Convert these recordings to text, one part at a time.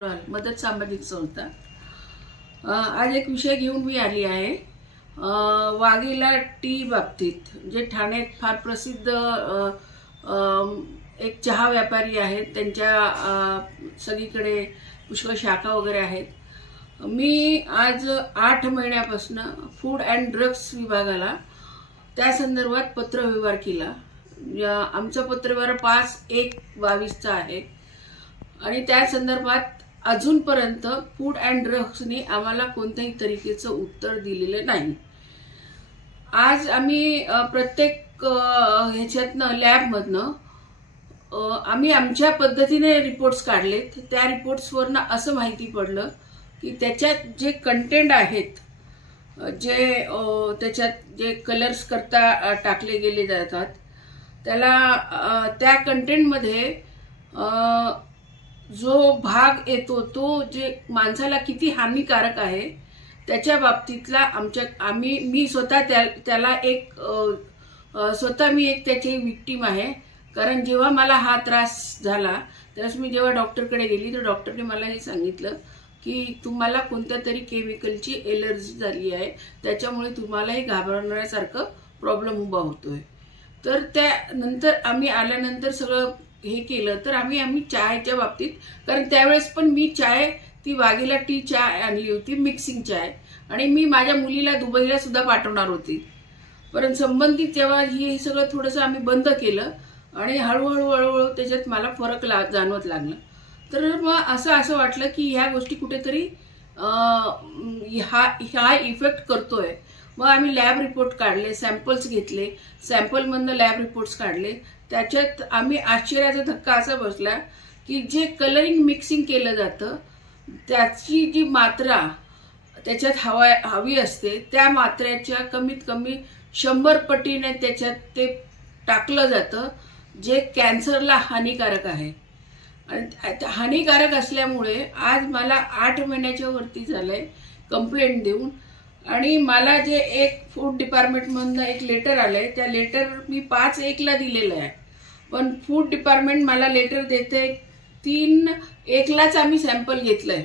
मदत सामाजिक संस्था आज एक विषय घेऊन मी आली आहे। वाघेला टी बाबतीत जे ठाण्यात फार प्रसिद्ध एक चहा व्यापारी आहेत, त्यांच्या सगळीकडे पुष्कळ शाखा वगैरे आहेत। मी आज 8 महिन्यापासून फूड अँड ड्रग्स विभागाला त्या संदर्भात पत्रव्यवहार केला। आमचा पत्रव्यवहार 5/1/22 चा आहे आणि त्या संदर्भात अजूनपर्यंत फूड अँड ड्रग्सने आम्हाला कोणत्याही तरीकेचं उत्तर दिलेलं नाही। आज आम्ही प्रत्येक ह्याच्यातनं लॅबमधनं आम्ही आमच्या पद्धतीने रिपोर्ट्स काढलेत। त्या रिपोर्ट्सवरनं असं माहिती पडलं की त्याच्यात जे कंटेंट आहेत, जे त्याच्यात जे कलर्स करता टाकले गेले जातात, त्याला त्या कंटेंटमध्ये जो भाग येतो तो जे माणसाला किती हानिकारक आहे त्याच्या बाबतीतला मी स्वतः त्याला एक स्वतः मी एक त्याची विक्टिम आहे। कारण जेव्हा मला हा त्रास झाला त्यावेळेस मी जेव्हा डॉक्टरकडे गेली तर डॉक्टरने मला हे सांगितलं की तुम्हाला कोणत्या तरी केमिकलची एलर्जी झाली आहे, त्याच्यामुळे तुम्हाला हे घाबरण्यासारखं प्रॉब्लेम उभा होतोय। तर त्यानंतर आम्ही आल्यानंतर सगळं हे केलं तर आम्ही चायच्या बाबतीत, कारण त्यावेळेस पण मी चाय ती वाघेला टी चाय आणली होती, मिक्सिंग चाय, आणि मी माझ्या मुलीला दुबईला सुद्धा पाठवणार होती। पण संबंधित तेव्हा हे सगळं थोडंसं आम्ही बंद केलं आणि हळूहळू त्याच्यात मला फरक जाणवत लागला। तर मग असं वाटलं की ह्या गोष्टी कुठेतरी हा इफेक्ट करतोय। मग आम्ही लॅब रिपोर्ट काढले, सॅम्पल्स घेतले, सॅम्पलमधनं लॅब रिपोर्ट्स काढले। त्याच्यात आम्ही आश्चर्याचा धक्का असा बसला की जे कलरिंग मिक्सिंग केलं जातं त्याची जी मात्रा त्याच्यात हवी असते त्या मात्रेच्या कमीत कमी 100 पटीने त्याच्यात ते टाकलं जातं, जे कॅन्सरला हानिकारक आहे। आणि हानिकारक असल्यामुळे आज मला 8 महिन्याच्या वरती झालंय कंप्लेंट देऊन, आणि मला जे एक फूड डिपार्टमेंटमधनं एक लेटर आलंय, त्या लेटर मी 5/1 दिलेलं आहे, पण फूड डिपार्टमेंट मला लेटर देते 3/1 आम्ही सॅम्पल घेतलंय।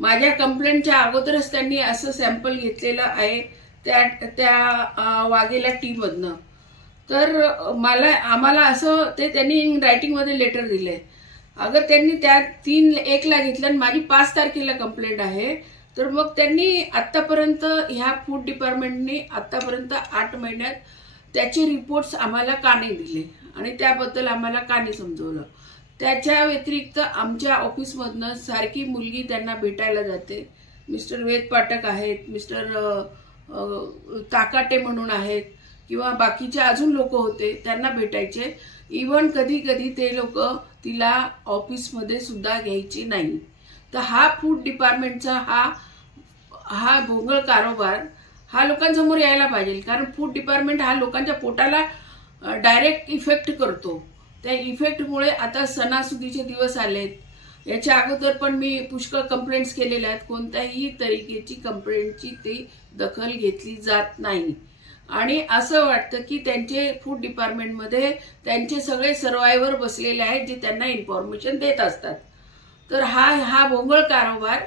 माझ्या कंप्लेंटच्या अगोदरच त्यांनी असं सॅम्पल घेतलेलं आहे त्या वाघेला टी मधनं। तर आम्हाला असं त्यांनी रायटिंगमध्ये लेटर दिलंय। अगर त्यांनी त्या 3/1 घेतलं आणि माझी 5 तारखेला कंप्लेंट आहे, तर मग त्यांनी आतापर्यंत ह्या फूड डिपार्टमेंटने आतापर्यंत 8 महिन्यात त्याचे रिपोर्ट्स आम्हाला का नाही दिले आणि त्याबद्दल आम्हाला का नाही समजवलं। त्याच्या व्यतिरिक्त आमच्या ऑफिसमधनं सारखी मुलगी त्यांना भेटायला जाते। मिस्टर वेद पाठक आहेत, मिस्टर ताकाटे म्हणून आहेत, किंवा बाकीचे अजून लोक होते त्यांना भेटायचे। इव्हन कधी कधी ते लोक तिला ऑफिसमध्ये सुद्धा घ्यायचे नाही। तर हा फूड डिपार्टमेंटचा हा भोंगळ कारभार हा लोकांसमोर यायला पाहिजे, कारण फूड डिपार्टमेंट हा लोकांच्या पोटाला डायरेक्ट इफेक्ट करतो। त्या इफेक्टमुळे आता सणासुदीचे दिवस आलेत, याच्या अगोदर पण मी पुष्कळ कंप्लेंट्स केलेल्या आहेत, कोणत्याही तरीकेची कंप्लेंटची ती दखल घेतली जात नाही। आणि असं वाटतं की त्यांचे फूड डिपार्टमेंटमध्ये त्यांचे सगळे सर्वायव्हर बसलेले आहेत जे त्यांना इन्फॉर्मेशन देत असतात। तर हा भोंगळ कारभार,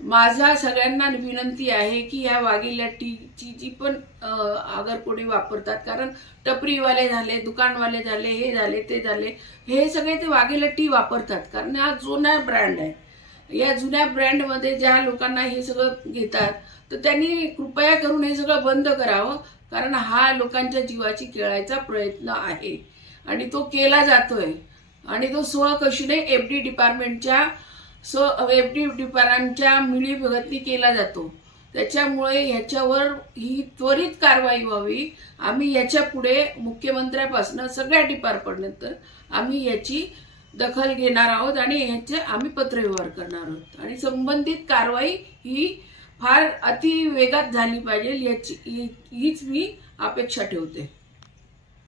माझा सगळ्यांना विनंती आहे की या वाघेला टीची जी पण अगर कोणी वापरतात, कारण टपरीवाले झाले, दुकानवाले झाले, हे झाले ते झाले, हे सगळे ते वाघेला टी वापरतात, कारण हा जुना ब्रँड आहे। या जुन्या ब्रँडमध्ये ज्या लोकांना हे सगळं घेतात तर त्यांनी कृपया करून हे सगळं बंद करावं, कारण हा लोकांच्या जीवाची खेळायचा प्रयत्न आहे आणि तो केला जातोय, आणि तो स्वकशीने एफडी डिपार्टमेंटच्या मिळीभगतनी केला जातो। त्याच्यामुळे ह्याच्यावर ही त्वरित कारवाई व्हावी। आम्ही याच्या पुढे मुख्यमंत्र्यापासून सगळ्या डिपार्टमेंटपर्यंत आम्ही याची दखल घेणार आहोत आणि ह्याचे आम्ही पत्रव्यवहार करणार आहोत, आणि संबंधित कारवाई ही फार अति वेगात झाली पाहिजे हीच मी अपेक्षा ठेवते।